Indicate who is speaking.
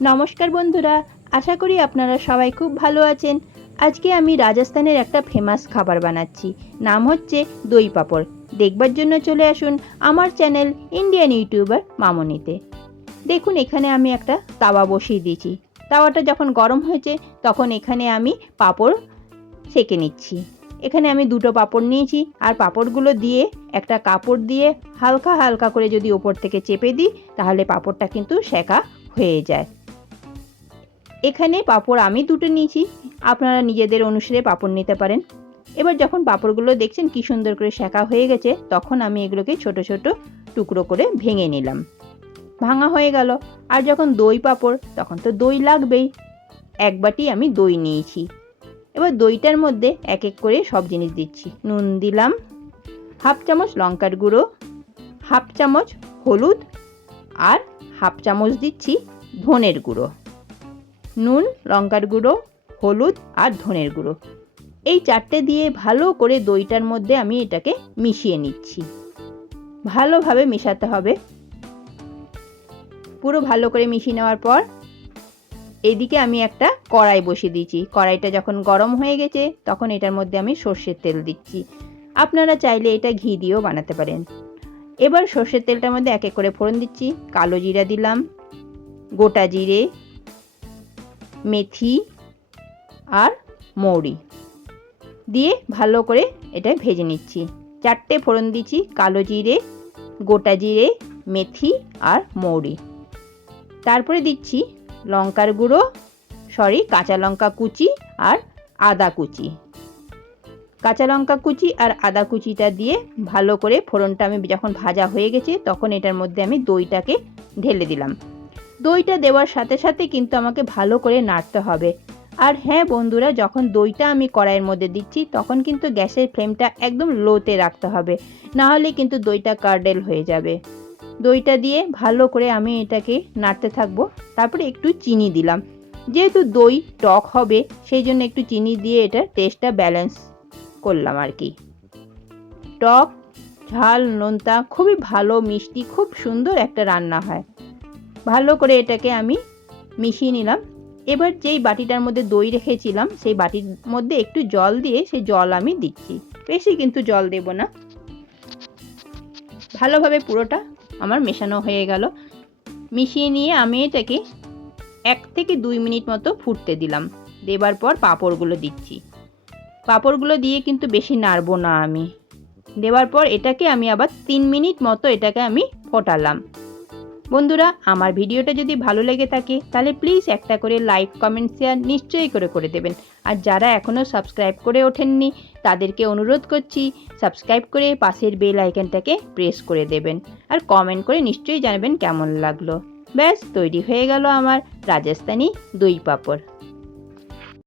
Speaker 1: নমস্কার বন্ধুরা, আশা করি আপনারা সবাই খুব ভালো আছেন। আজকে আমি রাজস্থানের একটা ফেমাস খাবার বানাচ্ছি, নাম হচ্ছে দই পাঁপড়। দেখবার জন্য চলে আসুন আমার চ্যানেল ইন্ডিয়ান ইউটিউবার মামনিতে। দেখুন, এখানে আমি একটা তাওয়া বসিয়ে দিয়েছি। তাওয়াটা যখন গরম হয়েছে, তখন এখানে আমি পাঁপড় সেঁকে নিচ্ছি। এখানে আমি দুটো পাঁপড় নিয়েছি, আর পাঁপড়গুলো দিয়ে একটা কাপড় দিয়ে হালকা হালকা করে যদি ওপর থেকে চেপে দিই, তাহলে পাঁপড়টা কিন্তু সেকা হয়ে যায়। এখানে পাঁপড় আমি দুটো নিয়েছি। আপনারা নিজেদের অনুসারে পাঁপড় নিতে পারেন। এবার যখন পাঁপড়গুলো দেখছেন কি সুন্দর করে সেকা হয়ে গেছে, তখন আমি এগুলোকে ছোট ছোট টুকরো করে ভেঙে নিলাম। ভাঙা হয়ে গেল। আর যখন দই পাঁপড়, তখন তো দই লাগবেই। এক বাটি আমি দই নিয়েছি। এবার দইটার মধ্যে এক এক করে সব জিনিস দিচ্ছি। নুন দিলাম, হাফ চামচ লঙ্কার গুঁড়ো, হাফ চামচ হলুদ, আর হাফ চামচ দিচ্ছি ধনের গুঁড়ো। নুন, লঙ্কার গুঁড়ো, হলুদ আর ধনের গুঁড়ো। এই চারটে দিয়ে ভালো করে দইটার মধ্যে আমি এটাকে মিশিয়ে নিচ্ছি। ভালোভাবে মেশাতে হবে। পুরো ভালো করে মিশিয়ে নেওয়ার পর এদিকে আমি একটা কড়াই বসিয়ে দিয়েছি। কড়াইটা যখন গরম হয়ে গেছে, তখন এটার মধ্যে আমি সর্ষের তেল দিচ্ছি। আপনারা চাইলে এটা ঘি দিয়েও বানাতে পারেন। এবার সর্ষের তেলটার মধ্যে এক এক করে ফোড়ন দিচ্ছি। কালো জিরা দিলাম, গোটা জিরে মেথি আর মৌরি। দিয়ে ভালো করে এটা ভেজে নিচ্ছি। চারটে ফোড়ন দিচ্ছি কালো জিরে, গোটা জিরে, মেথি আর মৌরি। তারপরে দিচ্ছি লঙ্কার গুঁড়ো, সরি, কাঁচা লঙ্কা কুচি আর আদা কুচি। কাঁচা লঙ্কা কুচি আর আদা কুচিটা দিয়ে ভালো করে ফোড়নটা আমি যখন ভাজা হয়ে গেছে, তখন এটার মধ্যে আমি দইটাকে ঢেলে দিলাম। দইটা দেওয়ার সাথে সাথে কিন্তু আমাকে ভালো করে নাড়তে হবে। আর হ্যাঁ বন্ধুরা, যখন দইটা আমি কড়াইয়ের মধ্যে দিচ্ছি, তখন কিন্তু গ্যাসের ফ্লেমটা একদম লোতে রাখতে হবে। না হলে কিন্তু দইটা কার্ডেল হয়ে যাবে। দইটা দিয়ে ভালো করে আমি এটাকে নাড়তে থাকব। তারপরে একটু চিনি দিলাম। যেহেতু দই টক হবে, সেই জন্য একটু চিনি দিয়ে এটা টেস্টটা ব্যালেন্স করলাম আর কি। টক, ঝাল, নোনতা, খুবই ভালো, মিষ্টি, খুব সুন্দর একটা রান্না হয়। ভালো করে এটাকে আমি মিশিয়ে নিলাম। এবার যেই বাটিটার মধ্যে দই রেখেছিলাম, সেই বাটির মধ্যে একটু জল দিয়ে সেই জল আমি দিচ্ছি। বেশি কিন্তু জল দেব না। ভালোভাবে পুরোটা আমার মেশানো হয়ে গেল। মিশিয়ে নিয়ে আমি এটাকে এক থেকে দুই মিনিট মতো ফুটতে দিলাম। দেবার পর পাঁপড়গুলো দিচ্ছি। পাঁপড়গুলো দিয়ে কিন্তু বেশি নাড়বো না আমি। দেওয়ার পর এটাকে আমি আবার তিন মিনিট মতো এটাকে আমি ফোটালাম। বন্ধুরা, আমার ভিডিওটা যদি ভালো লেগে থাকে, তাহলে প্লিজ একটা করে লাইক কমেন্ট শেয়ার নিশ্চয়ই করে করে দেবেন। আর যারা এখনও সাবস্ক্রাইব করে ওঠেননি, তাদেরকে অনুরোধ করছি সাবস্ক্রাইব করে পাশের বেল আইকনটাকে প্রেস করে দেবেন। আর কমেন্ট করে নিশ্চয়ই জানাবেন কেমন লাগল। ব্যাস, তৈরি হয়ে গেল আমার রাজস্থানি দই পাঁপড়।